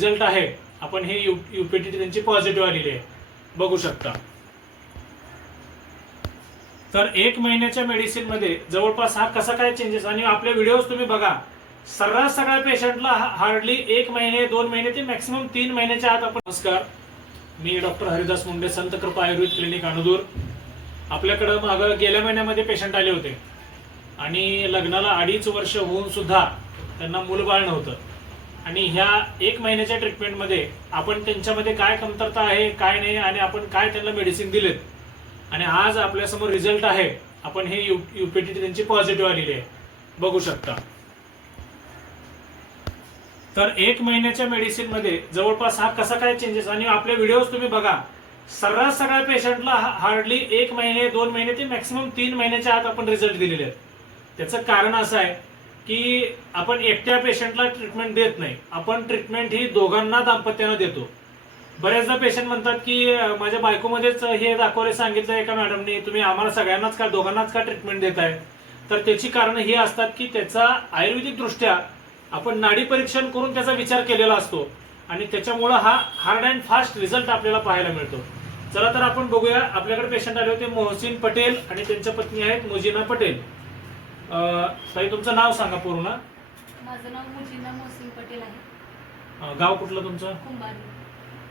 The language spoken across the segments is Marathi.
रिझल्ट आहे. आपण हे यू युपीटी त्यांची पॉझिटिव्ह आलेली आहे. बघू शकता. तर एक महिन्याच्या मेडिसिनमध्ये जवळपास हा कसा काय चेंजेस आणि आपले व्हिडिओज तुम्ही बघा. सर्रास सगळ्या पेशंटला हार्डली एक महिने दोन महिने ते मॅक्सिमम तीन महिन्याच्या आत आपण नमस्कार. मी डॉक्टर हरिदास मुंडे संत कृपा आयुर्वेद क्लिनिक अणुदूर. आपल्याकडं मागं गेल्या महिन्यामध्ये पेशंट आले होते. आणि लग्नाला अडीच वर्ष होऊन सुद्धा त्यांना मूलबाळ नव्हतं. आणि ह्या एक महिन्याच्या ट्रीटमेंटमध्ये आपण त्यांच्यामध्ये काय कमतरता आहे काय नाही आणि आपण काय त्यांना मेडिसिन दिलेत. आणि आज आपल्यासमोर रिझल्ट आहे. आपण हे यू युपीटी त्यांची पॉझिटिव्ह आलेली आहे. बघू शकता. तर एक महिन्याच्या मेडिसिनमध्ये जवळपास हा कसा काय चेंजेस आणि आपले व्हिडिओज तुम्ही बघा. सर्रास सगळ्या पेशंटला हार्डली एक महिने दोन महिने ते मॅक्सिमम तीन महिन्याच्या आत आपण रिझल्ट दिलेले आहेत. त्याचं कारण असं आहे की आपण एकट्या पेशंटला ट्रीटमेंट देत नाही. आपण ट्रीटमेंट ही दोघांना दाम्पत्यानं देतो. बऱ्याचदा पेशंट म्हणतात की माझ्या बायकोमध्येच हे दाखवले सांगितलं एका मॅडमनी तुम्ही आम्हाला सगळ्यांनाच का दोघांनाच का ट्रीटमेंट देताय? तर त्याची कारणं ही असतात की त्याचा आयुर्वेदिक दृष्ट्या आपण नाडी परीक्षण करून त्याचा विचार केलेला असतो. आणि त्याच्यामुळं हा हार्ड अँड फास्ट रिझल्ट आपल्याला पाहायला मिळतो. चला तर आपण बघूया. आपल्याकडे पेशंट आले होते मोहसिन पटेल आणि त्यांच्या पत्नी आहेत मोजिना पटेल. ताई तुमचं नाव सांगा पूर्ण. माझं नाव मुजिना मोहसिन पटेल आहे. अं, गाव कुठलं तुमचं? कुंभारी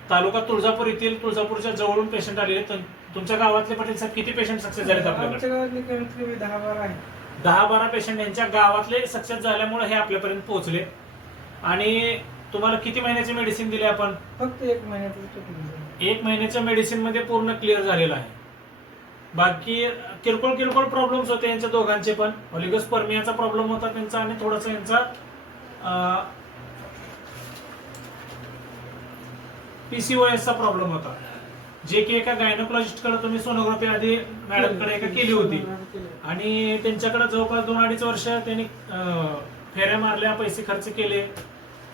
तालुका तुळजापूर येथील तुळजापूरच्या जवळून पेशंट आलेले. तुमच्या गावातले पटेल साहेब किती पेशंट सक्सेस झालेत आपल्याकडे? आमच्या गावातले कमीत कमी दहा बारा आहे दहा बारा पेशंट यांच्या गावातले सक्सेस झाल्यामुळे हे आपल्यापर्यंत पोहोचले. आणि तुम्हाला किती महिन्याची मेडिसिन दिली आपण? फक्त एक महिन्याचं ट्रीटमेंट एक महिन्याच्या मेडिसिनमध्ये पूर्ण क्लिअर झालेलं आहे. बाकी किरकोळ किरकोळ प्रॉब्लेम्स होते यांच्या दोघांचे पण. ऑलिगस परमियाचा प्रॉब्लेम होता त्यांचा आणि थोडासा यांचा पीसीओएसचा प्रॉब्लेम होता. जे की एका गायनोकॉलॉजिस्टकडे तुम्ही सोनोग्राफी आधी मॅडमकडे एका केली होती. आणि त्यांच्याकडे जवळपास दोन अडीच वर्ष त्यांनी फेऱ्या मारल्या पैसे खर्च केले.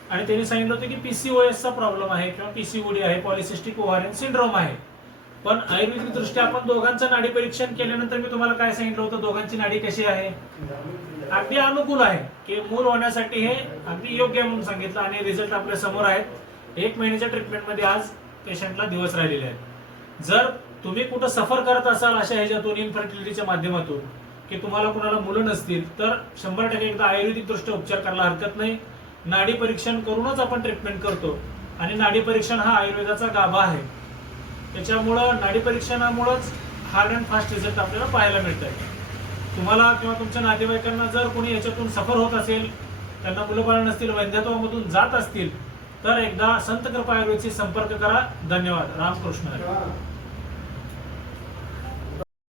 आणि त्यांनी सांगितलं होतं की पीसीओएस चा प्रॉब्लेम आहे किंवा पीसीओडी आहे पॉलिसिस्टिक ओव्हारियन सिंड्रोम आहे. पण आयुर्वेदिक दृष्ट्या आपण दोघांचं नाडी परीक्षण केल्यानंतर मी तुम्हाला काय सांगितलं होतं? दोघांची नाडी कशी आहे? अगदी अनुकूल आहे. की मूल होण्यासाठी हे अगदी योग्य म्हणून सांगितलं आणि रिझल्ट आपल्यासमोर आहेत. एक महिन्याच्या ट्रीटमेंटमध्ये आज पेशंटला दिवस राहिलेले आहेत. जर तुम्ही कुठं सफर करत असाल अशा ह्याच्यातून इनफर्टिलिटीच्या माध्यमातून की तुम्हाला कुणाला मुलं नसतील तर शंभर टक्के एकदा आयुर्वेदिक दृष्ट्या उपचार करायला हरकत नाही. नाडी परीक्षण करूनच आपण ट्रीटमेंट करतो. आणि नाडी परीक्षण हा आयुर्वेदाचा गाभा आहे. त्याच्यामुळं नाडी परीक्षणामुळंच हार्ड अँड फास्ट रिझल्ट आपल्याला पाहायला मिळत आहे तुम्हाला किंवा तुमच्या नातेवाईकांना जर कोणी याच्यातून सफर होत असेल त्यांना मुलं बाळ नसतील वैद्यत्वामधून जात असतील तर एकदा संत कृपा आयुर्वेदशी संपर्क करा. धन्यवाद. रामकृष्ण हरी.